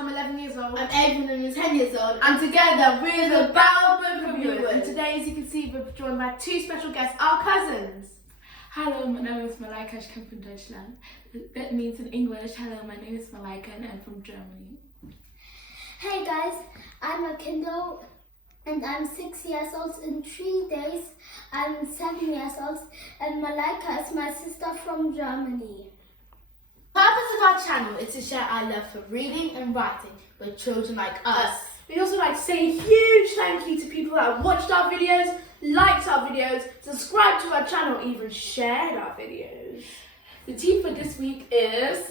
I'm 11 years old. I'm Aiyven and I'm 10 years old. And together we're the Book Reviewers. And today, as you can see, we're joined by two special guests, our cousins. Hello, my name is Malaika, I come from Deutschland. That means in English, hello, my name is Malaika and I'm from Germany. Hey guys, I'm Akindoh and I'm 6 years old. In 3 days, I'm 7 years old, and Malaika is my sister from Germany. The purpose of our channel is to share our love for reading and writing with children like us. We'd also like to say a huge thank you to people that have watched our videos, liked our videos, subscribed to our channel, even shared our videos. The theme for this week is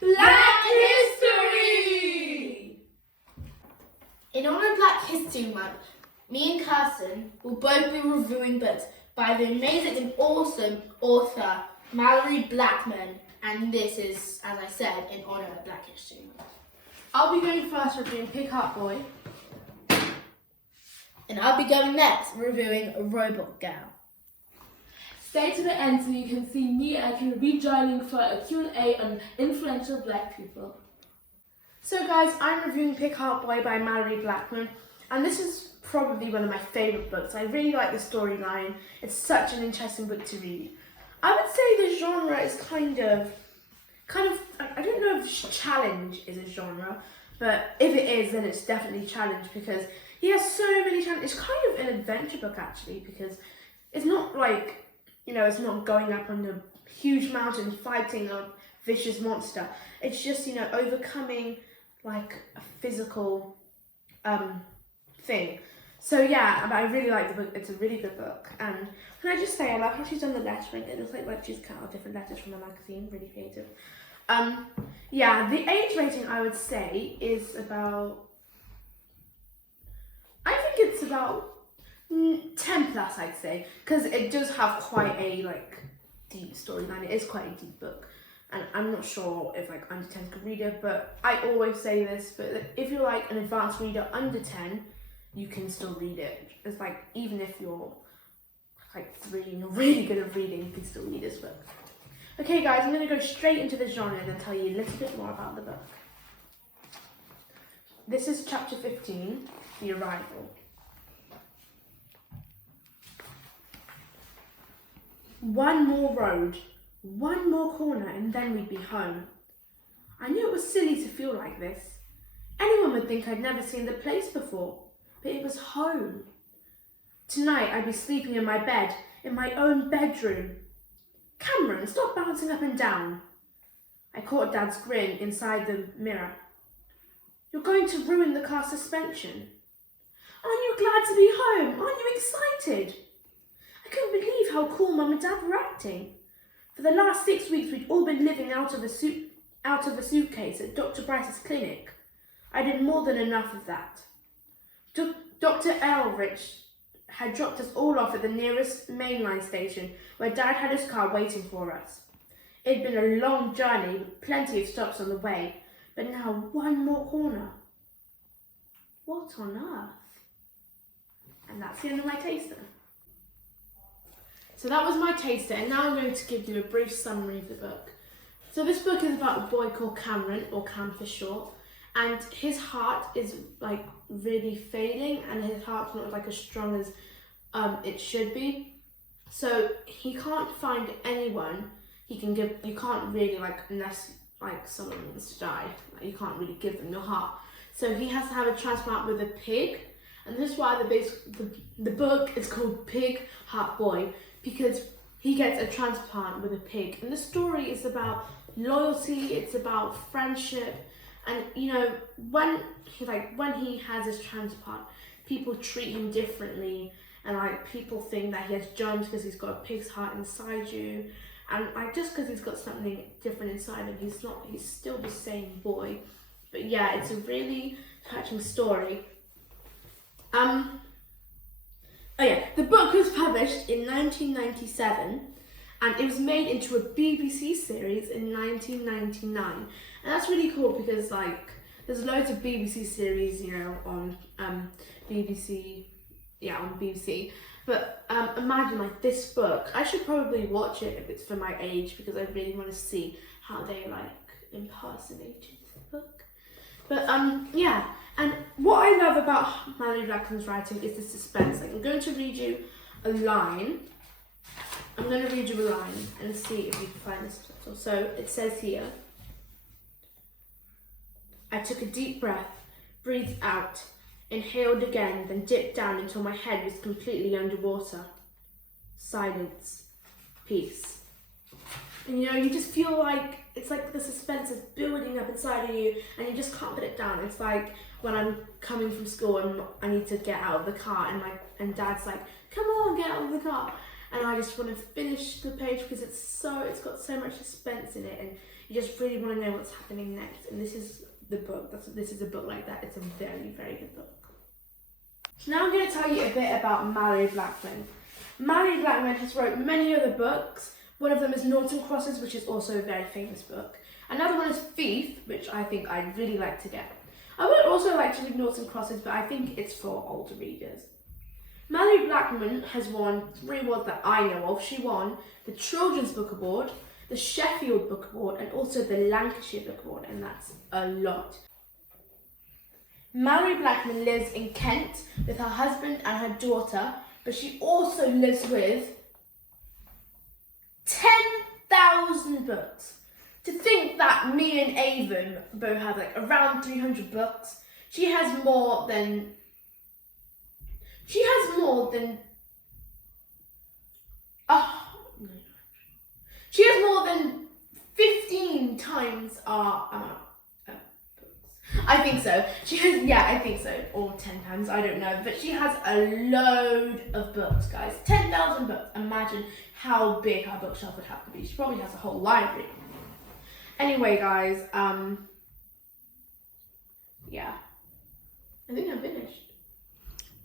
Black History! In honour of Black History Month, me and Kirsten will both be reviewing books by the amazing and awesome author Malorie Blackman, and this is, as I said, in honour of Black History Month. I'll be going first reviewing Pickhardt Boy. And I'll be going next reviewing Robot Girl. Stay to the end so you can see me and I can be joining for a Q&A on influential Black people. So guys, I'm reviewing Pickhardt Boy by Malorie Blackman, and this is probably one of my favourite books. I really like the storyline. It's such an interesting book to read. I would say the genre is kind of, I don't know if challenge is a genre, but if it is, then it's definitely challenge, because he has so many challenges. It's kind of an adventure book actually, because it's not like, it's not going up on a huge mountain fighting a vicious monster. It's just, overcoming like a physical thing. So yeah, I really like the book. It's a really good book. And can I just say, I love how she's done the lettering. It looks like she's cut out different letters from a magazine. Really creative. Yeah, the age rating I would say is about, I think it's about 10 plus, I'd say, because it does have quite a deep storyline. It is quite a deep book, and I'm not sure if under 10s could read it, but I always say this, but if you're an advanced reader under 10, you can still read it. It's even if you're 3 and you're really good at reading, you can still read this book. Okay guys, I'm going to go straight into the genre and then tell you a little bit more about the book. This is chapter 15, The Arrival. One more road, one more corner, and then we'd be home. I knew it was silly to feel like this. Anyone would think I'd never seen the place before, but it was home. Tonight I'd be sleeping in my bed, in my own bedroom. Cameron, stop bouncing up and down. I caught Dad's grin inside the mirror. You're going to ruin the car suspension. Aren't you glad to be home? Aren't you excited? I couldn't believe how cool Mum and Dad were acting. For the last 6 weeks, we'd all been living out of a suitcase at Dr. Bryce's clinic. I did more than enough of that. Dr. Elrich had dropped us all off at the nearest mainline station, where Dad had his car waiting for us. It'd been a long journey with plenty of stops on the way, but now one more corner. What on earth? And that's the end of my taster. So that was my taster, and now I'm going to give you a brief summary of the book. So this book is about a boy called Cameron, or Cam for short, and his heart is really failing, and his heart's not as strong as it should be. So he can't find anyone he can give. You can't really unless someone wants to die, you can't really give them your heart. So he has to have a transplant with a pig, and this is why the book is called Pickhardt Boy, because he gets a transplant with a pig. And the story is about loyalty, it's about friendship, and when he has his transplant, people treat him differently, and people think that he has germs because he's got a pig's heart inside you, and just because he's got something different inside him, he's still the same boy. But yeah, it's a really touching story. Oh yeah, the book was published in 1997, and it was made into a BBC series in 1999. And that's really cool because there's loads of BBC series, on BBC, on BBC. But imagine this book. I should probably watch it if it's for my age, because I really want to see how they impersonated the book. But yeah, and what I love about Malorie Blackman's writing is the suspense. Like, I'm going to read you a line. I'm going to read you a line and see if you can find this subtitle. So it says here, I took a deep breath, breathed out, inhaled again, then dipped down until my head was completely underwater. Silence. Peace. And you know, you just feel like, it's like the suspense is building up inside of you and you just can't put it down. It's like when I'm coming from school and I need to get out of the car and Dad's like, come on, get out of the car. And I just want to finish the page because it's got so much suspense in it and you just really want to know what's happening next. And this is the book. This is a book like that. It's a very, very good book. So now I'm going to tell you a bit about Malorie Blackman. Malorie Blackman has wrote many other books. One of them is Norton Crosses, which is also a very famous book. Another one is Thief, which I think I'd really like to get. I would also like to read Norton Crosses, but I think it's for older readers. Malorie Blackman has won 3 awards that I know of. She won the Children's Book Award, the Sheffield Book Award, and also the Lancashire Book Award, and that's a lot. Malorie Blackman lives in Kent with her husband and her daughter, but she also lives with 10,000 books. To think that me and Aiyven both have like around 300 books. She has more than 15 times our amount of books. I think so. I think so. Or 10 times, I don't know. But she has a load of books, guys. 10,000 books. Imagine how big her bookshelf would have to be. She probably has a whole library. Anyway, guys, yeah. I think I'm finished.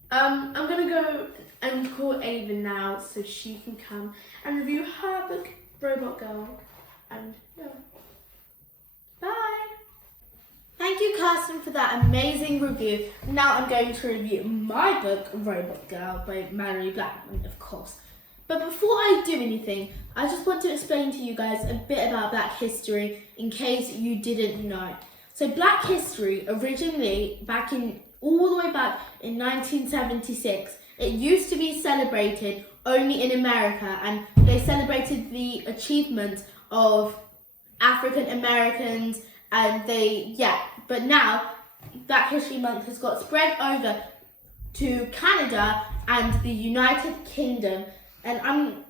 I'm gonna go and call Aiyven now so she can come and review her book, Robot Girl. And yeah. Bye! Thank you, Kirsten, for that amazing review. Now I'm going to review my book, Robot Girl, by Malorie Blackman, of course. But before I do anything, I just want to explain to you guys a bit about Black history in case you didn't know. So Black history, originally all the way back in 1976, it used to be celebrated only in America, and they celebrated the achievement of African Americans, and but now Black History Month has got spread over to Canada and the United Kingdom, and I'm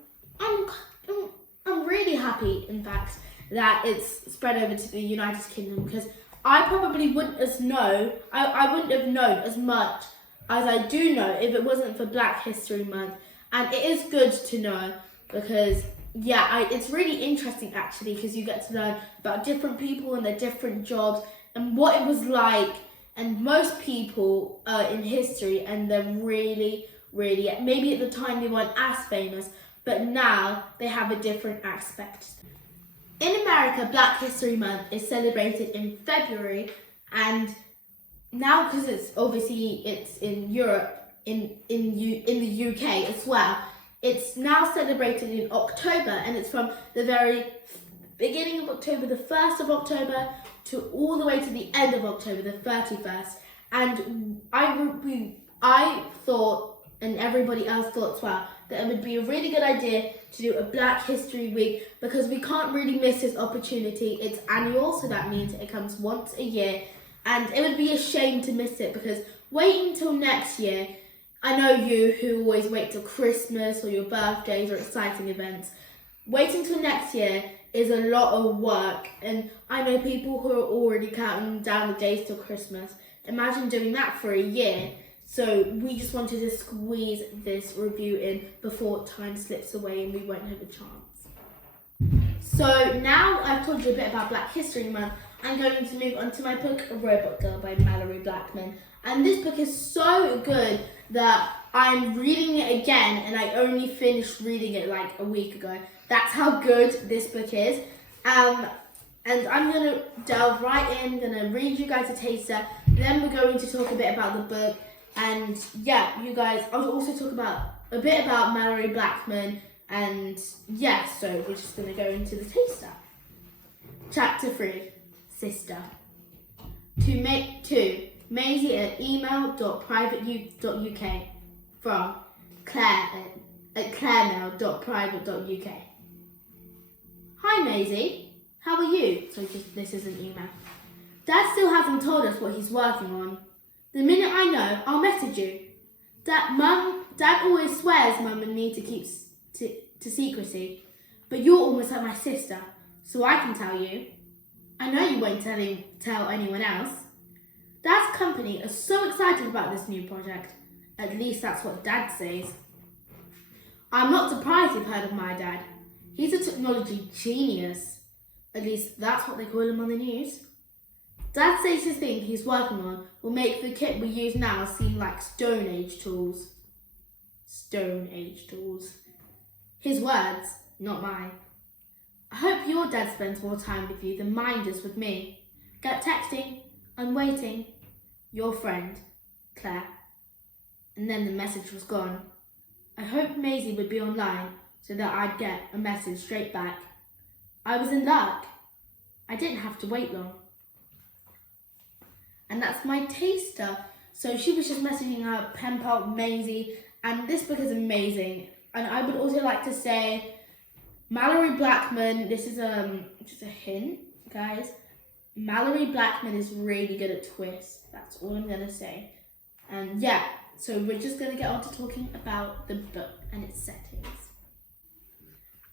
really happy, in fact, that it's spread over to the United Kingdom, because I probably wouldn't have known as much as I do know if it wasn't for Black History Month. And it is good to know because, it's really interesting actually, because you get to learn about different people and their different jobs and what it was like. And most people in history, and they're really, maybe at the time they weren't as famous, but now they have a different aspect. In America, Black History Month is celebrated in February, and now because it's in Europe, in the UK as well, it's now celebrated in October, and it's from the very beginning of October, the 1st of October, to all the way to the end of October, the 31st. And I thought, and everybody else thought as well, that it would be a really good idea to do a Black History Week, because we can't really miss this opportunity. It's annual, so that means it comes once a year, and it would be a shame to miss it, because waiting until next year, I know you who always wait till Christmas or your birthdays or exciting events, waiting till next year is a lot of work, and I know people who are already counting down the days till Christmas. Imagine doing that for a year. So we just wanted to squeeze this review in before time slips away and we won't have a chance. So now I've told you a bit about Black History Month, I'm going to move on to my book, Robot Girl by Malorie Blackman. And this book is so good that I'm reading it again, and I only finished reading it like a week ago. That's how good this book is. And I'm going to delve right in, going to read you guys a taster, then we're going to talk a bit about the book. And you guys, I'll also talk a bit about Malorie Blackman, and so we're just going to go into the taster. Chapter 3, sister. To Maisie@email.private.uk from Claire@claremail.private.uk. Hi Maisie, how are you? So this is an email. Dad still hasn't told us what he's working on. The minute I know, I'll message you. Dad always swears Mum and me to keep to secrecy, but you're almost like my sister, so I can tell you. I know you won't tell anyone else. Dad's company is so excited about this new project. At least that's what Dad says. I'm not surprised you've heard of my dad. He's a technology genius. At least that's what they call him on the news. Dad says his thing he's working on will make the kit we use now seem like Stone Age tools. Stone Age tools. His words, not mine. I hope your dad spends more time with you than mine does with me. Get texting. I'm waiting. Your friend, Claire. And then the message was gone. I hoped Maisie would be online so that I'd get a message straight back. I was in luck. I didn't have to wait long. And that's my taster. So she was just messaging her pen pal Maisie, and this book is amazing. And I would also like to say, Malorie Blackman, this is just a hint, guys. Malorie Blackman is really good at twists. That's all I'm gonna say. And yeah, so we're just gonna get on to talking about the book and its settings.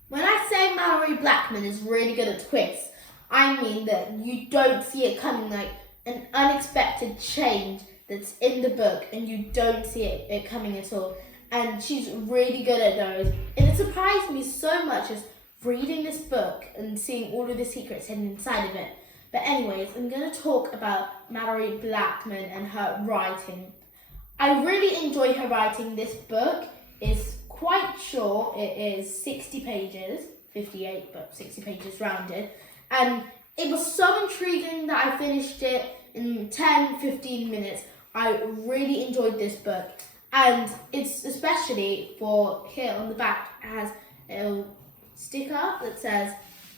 When I say Malorie Blackman is really good at twists, I mean that you don't see it coming, like an unexpected change that's in the book and you don't see it coming at all. And she's really good at those. And it surprised me so much as reading this book and seeing all of the secrets hidden inside of it. But anyways, I'm going to talk about Malorie Blackman and her writing. I really enjoy her writing. This book is quite short. It is 60 pages, 58, but 60 pages rounded. And it was so intriguing that I finished it in 10-15 minutes. I really enjoyed this book. And it's especially for here on the back, it has a sticker that says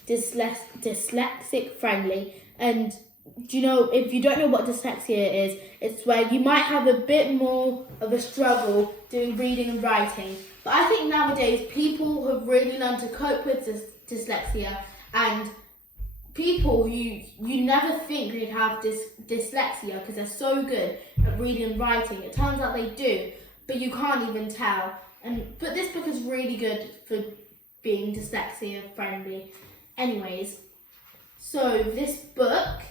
dyslexic friendly. And do you know, if you don't know what dyslexia is, it's where you might have a bit more of a struggle doing reading and writing. But I think nowadays people have really learned to cope with dyslexia, and people you never think they'd have dyslexia because they're so good at reading and writing. It turns out they do, but you can't even tell. But this book is really good for being dyslexia friendly. Anyways, so this book,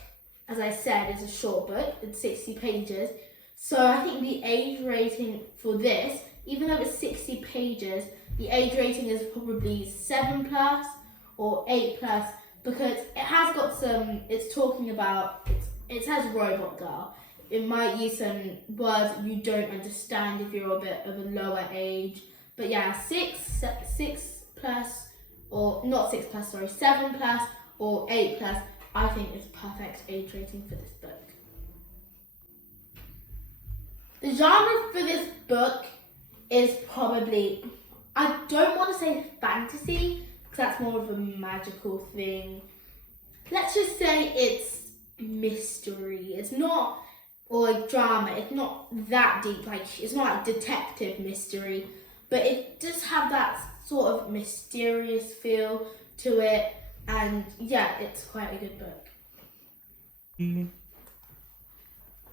as I said, is a short book. It's 60 pages. So I think the age rating for this, even though it's 60 pages, the age rating is probably 7+ or 8+, because it has got some, it's talking about, it says robot girl. It might use some words you don't understand if you're a bit of a lower age. But yeah, 6+, or not 6+, sorry, 7+ or 8+, I think is perfect age rating for this book. The genre for this book is probably, I don't want to say fantasy, because that's more of a magical thing. Let's just say it's mystery. It's not, or drama, it's not that deep, like it's not like detective mystery, but it does have that sort of mysterious feel to it, and yeah, it's quite a good book. Mm-hmm.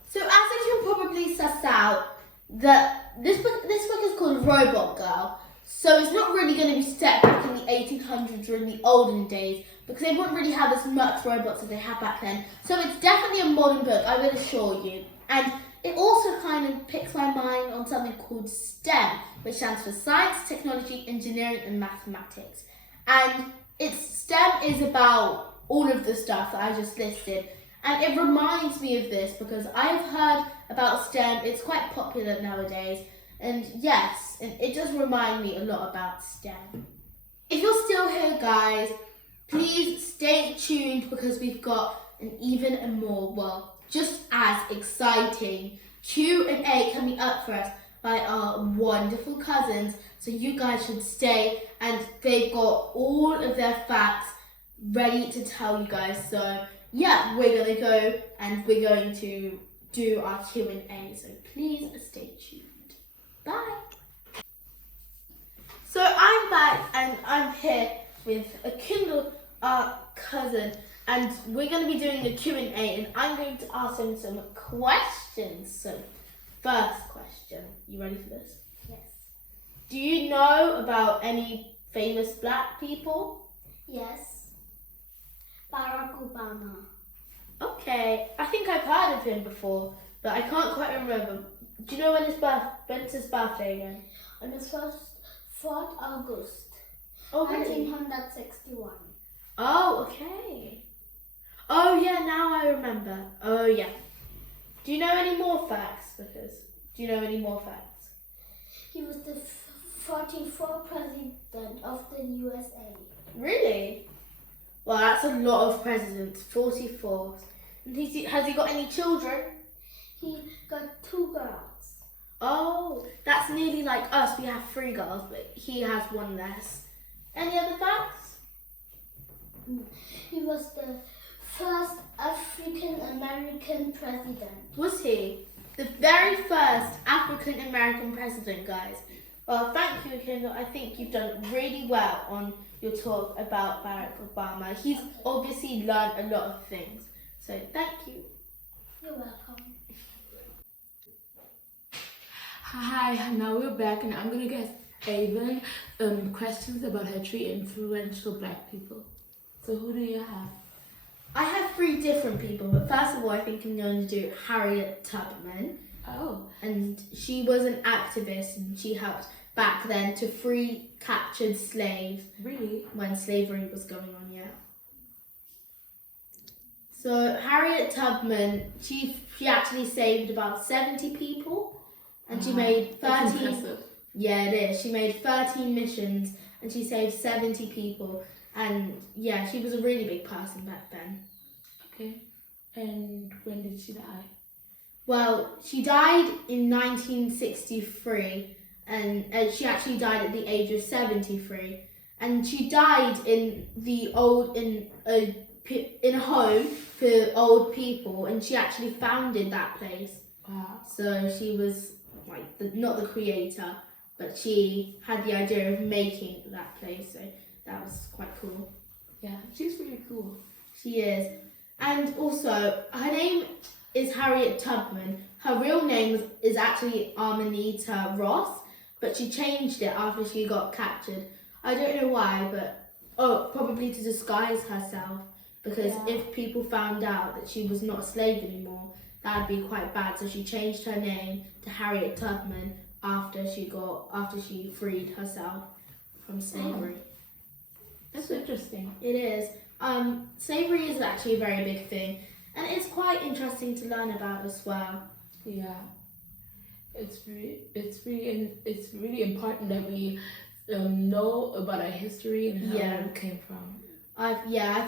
So as you can probably suss out, that this book is called Robot Girl, so it's not really going to be set back in the 1800s or in the olden days, because they wouldn't really have as much robots as they had back then. So it's definitely a modern book, I will assure you. And it also kind of picks my mind on something called STEM, which stands for Science, Technology, Engineering and Mathematics. And STEM is about all of the stuff that I just listed. And it reminds me of this because I've heard about STEM. It's quite popular nowadays. And yes, and it does remind me a lot about STEM. If you're still here, guys, please stay tuned because we've got an even and more, well, just as exciting Q&A coming up for us by our wonderful cousins. So you guys should stay, and they've got all of their facts ready to tell you guys. So yeah, we're going to go and we're going to do our Q&A. So please stay tuned. Bye. So I'm back and I'm here with Akindoh, our cousin, and we're going to be doing a Q&A and I'm going to ask him some questions. So first question, you ready for this? Yes. Do you know about any famous black people? Yes. Barack Obama. Okay, I think I've heard of him before, but I can't quite remember. Do you know when's his birthday again? On the 4th August, Oh, really? 1961. Oh, okay. Oh, yeah, now I remember. Oh, yeah. Do you know any more facts? Do you know any more facts? He was the 44th president of the USA. Really? Well, that's a lot of presidents. 44. And has he got any children? He got 2 girls. Oh, that's nearly like us. We have 3 girls, but he has 1 less. Any other facts? He was the first African American president. Was he? The very first African American president, guys. Well, thank you, Akindoh. I think you've done really well on your talk about Barack Obama. He's obviously learned a lot of things. So thank you. You're welcome. Hi, now we're back and I'm gonna get Aiyven questions about her 3 influential black people. So who do you have? I have 3 different people, but first of all, I think I'm going to do Harriet Tubman. Oh, And she was an activist and she helped back then to free captured slaves really? when slavery was going on, yeah. So Harriet Tubman, she actually saved about 70 people and she made That's 13. impressive. Yeah, it is. She made 13 missions and she saved 70 people. And yeah, she was a really big person back then. Okay. And when did she die? Well, she died in 1963 and she actually died at the age of 73. And she died in a home for old people and she actually founded that place. Wow. So she was like not the creator, but she had the idea of making that place. So that was quite cool. Yeah, she's really cool. She is. And also, her name is Harriet Tubman. Her real name is actually Arminita Ross, but she changed it after she got captured. I don't know why, but probably to disguise herself, because if people found out that she was not a slave anymore, that would be quite bad. So she changed her name to Harriet Tubman after she freed herself from slavery. That's interesting. It is. Slavery is actually a very big thing, and it's quite interesting to learn about as well. Yeah. It's really important that we know about our history and how it came from. I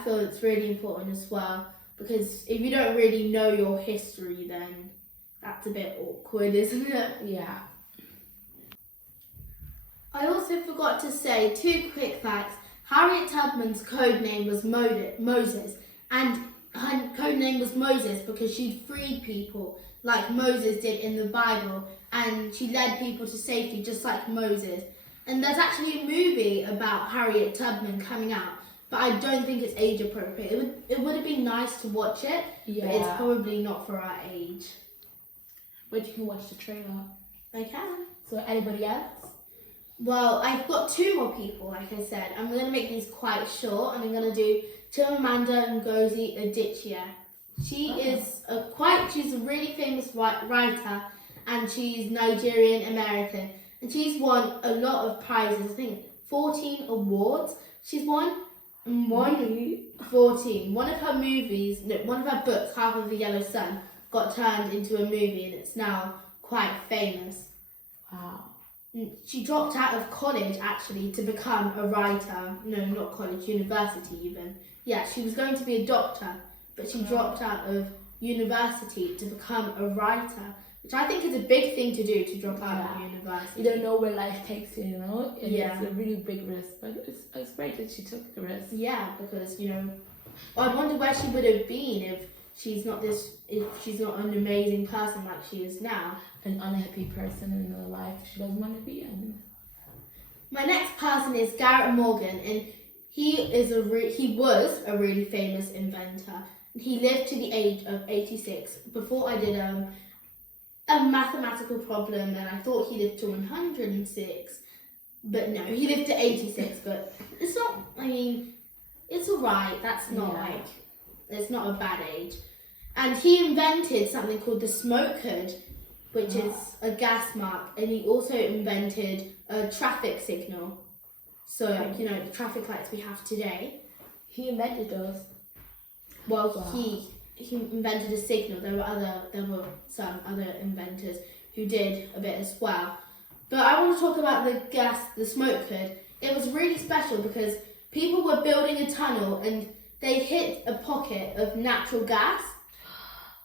feel it's really important as well, because if you don't really know your history, then that's a bit awkward, isn't it? Yeah. I also forgot to say 2 quick facts. Harriet Tubman's code name was Moses, and her code name was Moses because she'd freed people like Moses did in the Bible, and she led people to safety just like Moses. And there's actually a movie about Harriet Tubman coming out, but I don't think it's age appropriate. It would have been nice to watch it, but it's probably not for our age. But you can watch the trailer. I can. So anybody else? Well, I've got 2 more people, like I said. I'm going to make these quite short, and I'm going to do Chimamanda Ngozi Adichie. She's a really famous writer, and she's Nigerian American, and she's won a lot of prizes. I think 14 awards she's won. 14. One of her books, Half of the Yellow Sun, got turned into a movie, and it's now quite famous. Wow. She dropped out of college actually to become a writer. No, not college, university even. Yeah, she was going to be a doctor, but she dropped out of university to become a writer, which I think is a big thing to do, to drop out of university. You don't know where life takes you, you know? And Yeah. it's a really big risk, but it's great that she took the risk. Yeah, because, I wonder where she would have been if she's not an amazing person like she is now. An unhappy person in her life she doesn't want to be in. My next person is Garrett Morgan, and he was a really famous inventor. He lived to the age of 86. Before I did a mathematical problem, and I thought he lived to 106, but no, he lived to 86. But it's not. I mean, it's alright. That's not it's not a bad age. And he invented something called the smoke hood, which is a gas mark, and he also invented a traffic signal. So, the traffic lights we have today. He invented those. Well, he invented a signal. There were some other inventors who did a bit as well. But I want to talk about the smoke hood. It was really special because people were building a tunnel and they hit a pocket of natural gas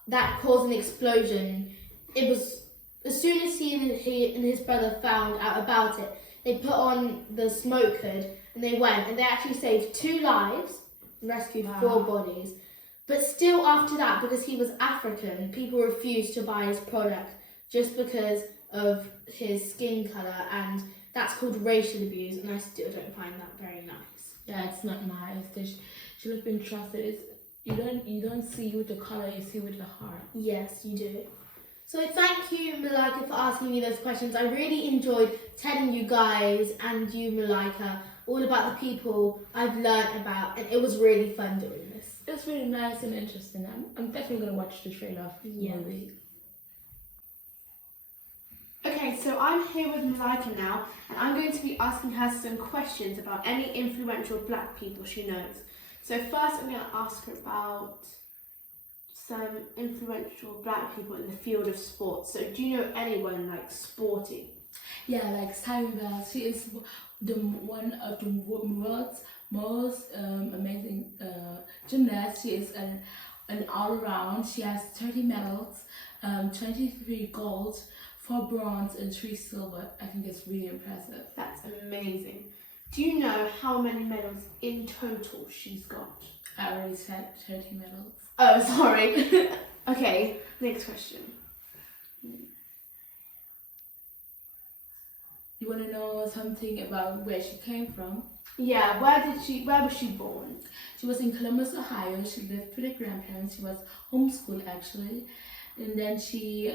that caused an explosion. It was, as soon as he and his brother found out about it, they put on the smoke hood and they went and they actually saved 2 lives and rescued 4 bodies. But still after that, because he was African, people refused to buy his product just because of his skin colour, and that's called racial abuse, and I still don't find that very nice. Yeah, it's not nice. They should have been trusted. You don't see with the colour, you see with the heart. Yes, you do. So thank you, Malaika, for asking me those questions. I really enjoyed telling you guys and you, Malaika, all about the people I've learnt about, and it was really fun doing this. It's really nice and interesting. I'm definitely going to watch the trailer of the movie. Okay, so I'm here with Malaika now, and I'm going to be asking her some questions about any influential black people she knows. So first I'm going to ask her about some influential black people in the field of sports. So do you know anyone like sporty? Yeah, like Simon Biles. She is one of the world's most amazing gymnast. She is an all-around. She has 30 medals, 23 gold, 4 bronze and 3 silver. I think it's really impressive. That's amazing. Do you know how many medals in total she's got? I already said 30 medals. Oh, sorry. Okay, next question. You want to know something about where she came from? Yeah, where was she born? She was in Columbus, Ohio. She lived with her grandparents. She was homeschooled actually, and then she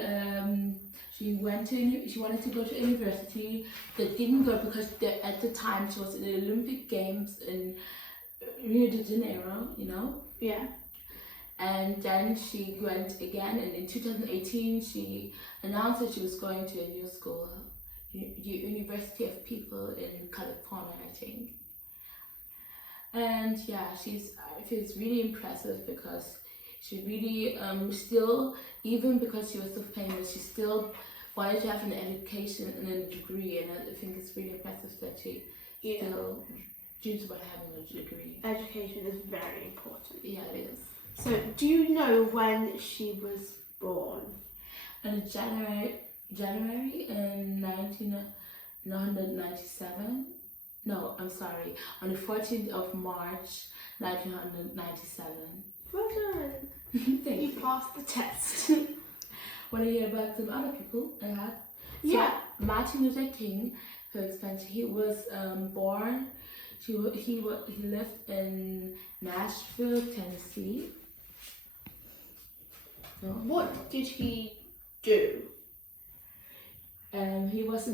wanted to go to university, but didn't go because at the time she was in the Olympic Games in Rio de Janeiro, Yeah. And then she went again, and in 2018 she announced that she was going to a new school, University of People in California, I think. And yeah, I feel it's really impressive because she really still, even because she was so famous, she still wanted to have an education and a degree, and I think it's really impressive that she still dreams about having a degree. Education is very important. Yeah, it is. So, do you know when she was born? In January in 1997. No, I'm sorry. On the 14th of March, 1997. Well done. Thank You you. passed the test. Want to hear about some other people I had? Yeah. So, Martin Luther King, for example, he was born. He lived in Nashville, Tennessee. So, What did he do? he was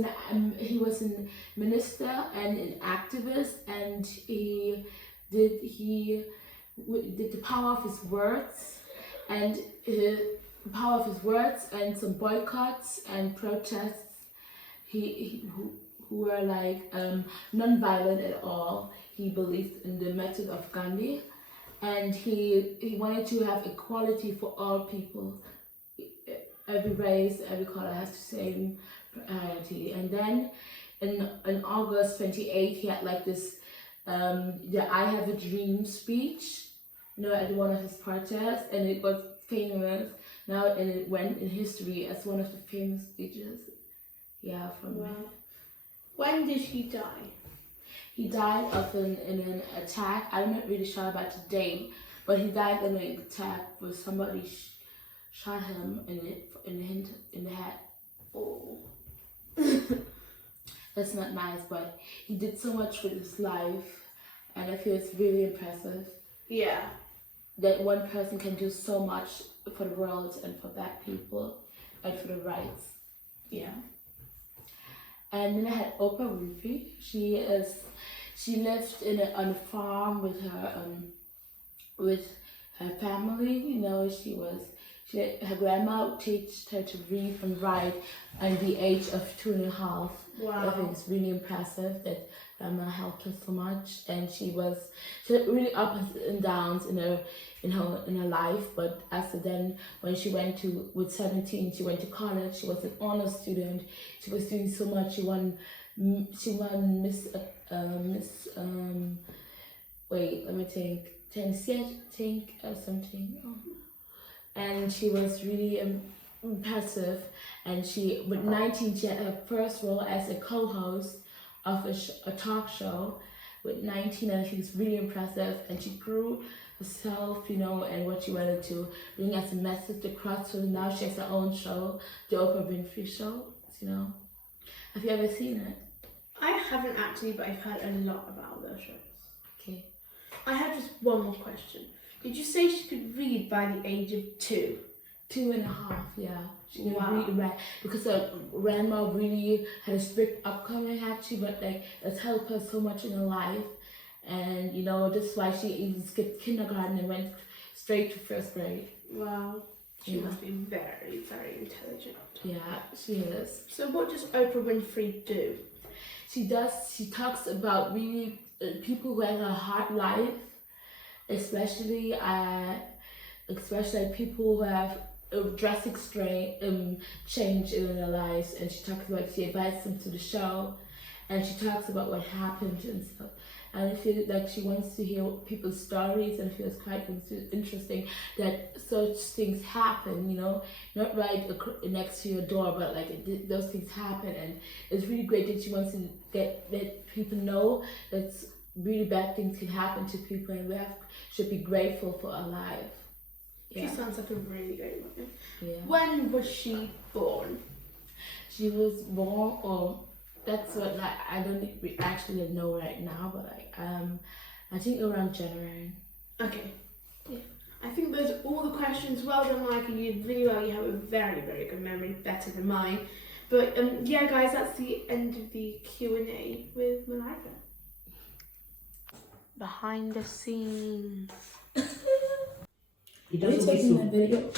a minister and an activist, and he did the power of his words and some boycotts and protests. Who were like non-violent at all. He believed in the method of Gandhi, and he wanted to have equality for all people. Every race, every color has the same priority. And then in August 28th, he had like this the I Have a Dream speech, at one of his protests, and it was famous now, and it went in history as one of the famous speeches. Yeah, from When did he die? He died in an attack. I'm not really sure about the date, but he died in an attack where somebody shot him in the head. Oh. That's not nice, but he did so much with his life, and I feel it's really impressive. Yeah. That one person can do so much for the world and for black people and for the rights. Yeah. And then I had Oprah Winfrey. She lived on a farm with her family. You know, her grandma taught her to read and write at the age of 2.5. Wow. I think it's really impressive that grandma helped her so much, and she had really ups and downs in her life. But after then, when she with 17, she went to college. She was an honor student. She was doing so much. She won Miss wait, let me think or something. Oh. And she was really impressive. And with 19, she had her first role as a co-host of a talk show. With 19, and she was really impressive. And she grew herself, you know, and what she wanted to bring as a message across. So now she has her own show, the Oprah Winfrey Show. You know, have you ever seen it? I haven't actually, but I've heard a lot about those shows. Okay. I have just one more question. Did you say she could read by the age of 2? 2.5, yeah. She could Wow. read and write because her grandma really had a strict upcoming actually, but like it's helped her so much in her life. And you know, that's why she even skipped kindergarten and went straight to first grade. Wow. She Yeah. must be very, very intelligent. Yeah, she is. So what does Oprah Winfrey do? She talks about really people who have a hard life, especially people who have a drastic change in their lives, and she invites them to the show, and she talks about what happened and stuff. And I feel like she wants to hear people's stories, and feels quite interesting that such things happen, you know, not right next to your door, but like those things happen. And it's really great that she wants to let people know that really bad things can happen to people, and should be grateful for our life. She sounds like a really great woman. Yeah. When was she born? She was born, that's what I don't actually know right now, but I think around January. Okay. Yeah. I think those are all the questions. Well done, Malaika. You did really well. You have a very, very good memory, better than mine. But yeah, guys, that's the end of the Q&A with Malaika. Behind the scenes. Are you taking a video?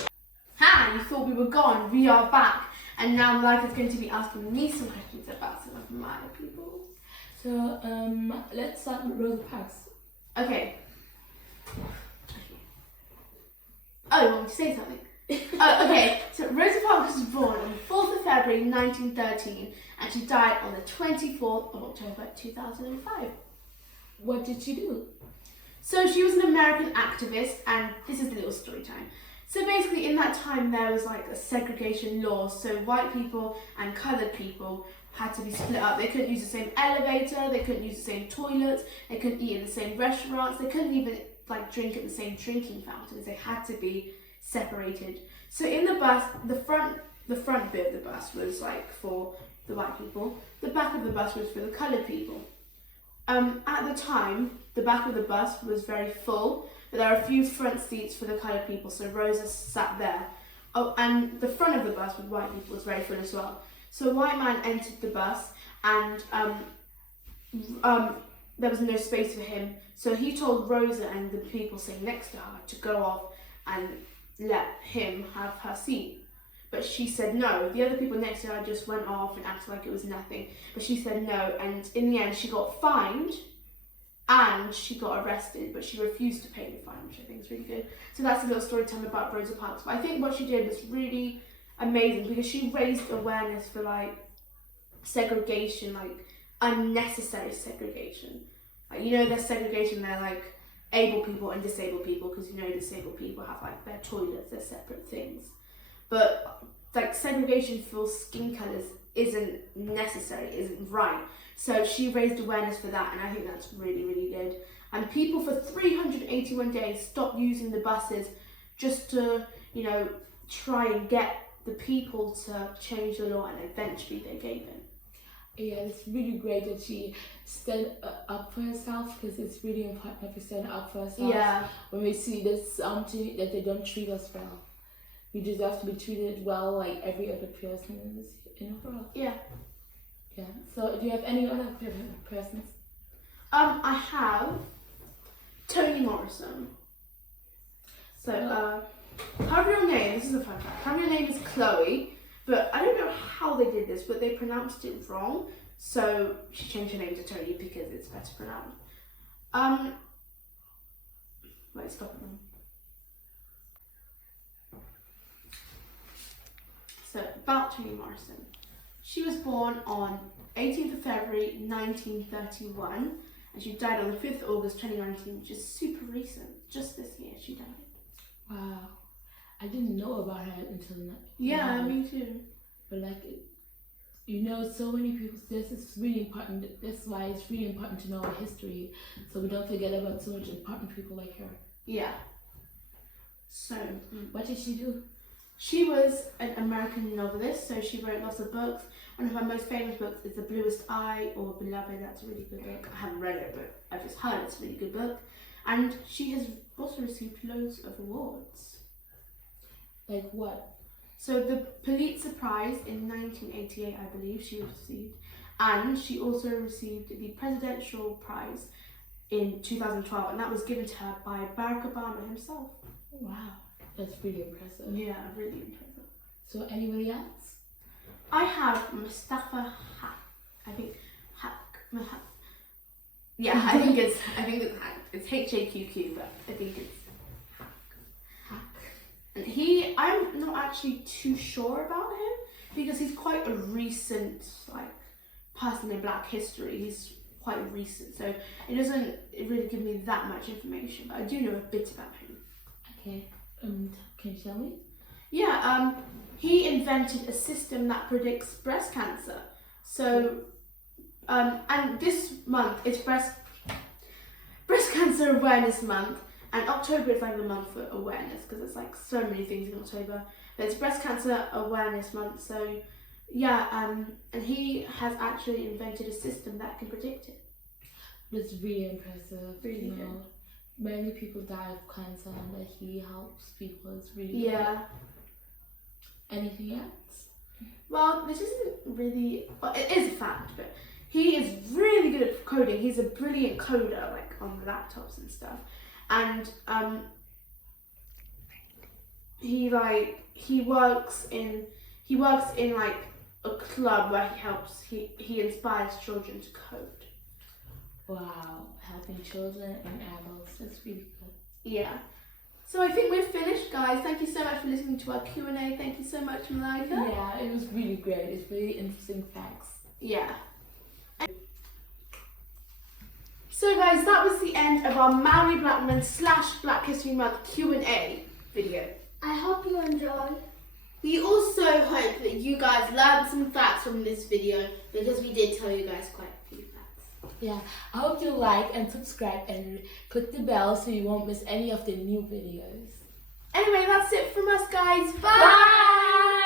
Hi, you thought we were gone. We are back. And now Malaika's going to be asking me some questions about some of my people. So let's start with Rosa Parks. Okay. Oh, you want me to say something? Okay, so Rosa Parks was born on the 4th of February 1913 and she died on the 24th of October 2005. What did she do? So she was an American activist, and this is the little story time. So basically in that time there was like a segregation law, so white people and coloured people had to be split up. They couldn't use the same elevator, they couldn't use the same toilets, they couldn't eat in the same restaurants, they couldn't even like drink at the same drinking fountains. They had to be separated. So in the bus, the front bit of the bus was like for the white people, the back of the bus was for the coloured people. At the time, the back of the bus was very full, but there are a few front seats for the coloured people, so Rosa sat there. Oh, and the front of the bus with white people was very full as well. So a white man entered the bus, and there was no space for him, so he told Rosa and the people sitting next to her to go off and let him have her seat. But she said no. The other people next to her just went off and acted like it was nothing. But she said no, and in the end she got fined and she got arrested, but she refused to pay the fine, which I think is really good. So that's a little story time about Rosa Parks. But I think what she did was really amazing because she raised awareness for like segregation, like unnecessary segregation. Like, you know, there's segregation, they're like able people and disabled people, because you know disabled people have like their toilets, they're separate things. But like segregation for skin colours isn't necessary, isn't right. So she raised awareness for that, and I think that's really, really good. and people for 381 days stopped using the buses just to, you know, try and get the people to change the law, and eventually they gave in. Yeah, it's really great that she stood up for herself, because it's really important that we stand up for ourselves. Yeah. When we see this that they don't treat us well, we deserve to be treated well like every other person in the world. Yeah. Yeah. So, do you have any other persons? I have Toni Morrison. So, her real name, this is a fun fact, her real name is Chloe, but I don't know how they did this, but they pronounced it wrong, so she changed her name to Toni because it's better pronounced. Wait, stop it now. So, about Toni Morrison. She was born on 18th of February 1931, and she died on the 5th of August 2019, which is super recent. Just this year she died. Wow, I didn't know about her until now. Yeah, me too. But like, you know, so many people. This is really important. That's why it's really important to know our history, so we don't forget about so much important people like her. Yeah. So, What did she do? she was an American novelist, so she wrote lots of books. One of her most famous books is The Bluest Eye, or Beloved. That's a really good book. I haven't read it, but I've just heard it's a really good book. And she has also received loads of awards. Like what? So the Pulitzer Prize in 1988, I believe, she received. And she also received the Presidential Prize in 2012, and that was given to her by Barack Obama himself. Wow, that's really impressive. Yeah, really impressive. So, anybody else? I have Mustafa Hack. I think Hack. Yeah, I think it's Hack. It's H-A-Q-Q, but I think it's Hack. And I'm not actually too sure about him because he's quite a recent person in Black history. He's quite recent, so it doesn't really give me that much information. But I do know a bit about him. Okay. Can you tell me? Yeah. He invented a system that predicts breast cancer. So, and this month is breast cancer awareness month, and October is like the month for awareness because it's like so many things in October. But it's breast cancer awareness month, so yeah. And he has actually invented a system that can predict it. That's really impressive. Really you good. know, many people die of cancer, and that he helps people. It's really Yeah. good. Anything else? Well, this isn't really. Well, it is a fact, but he is really good at coding. He's a brilliant coder, like on the laptops and stuff. And he works in like a club where he inspires children to code. Wow, helping children and adults. That's really good. Yeah. So I think we're finished, guys. Thank you so much for listening to our Q&A. Thank you so much, Malaika. Yeah, it was really great. It's really interesting facts. Yeah. So guys, that was the end of our Malorie Blackman / Black History Month Q&A video. I hope you enjoy. We also hope that you guys learned some facts from this video because we did tell you guys quite a few facts. Yeah, I hope you like and subscribe and click the bell so you won't miss any of the new videos. Anyway, that's it from us, guys. Bye! Bye!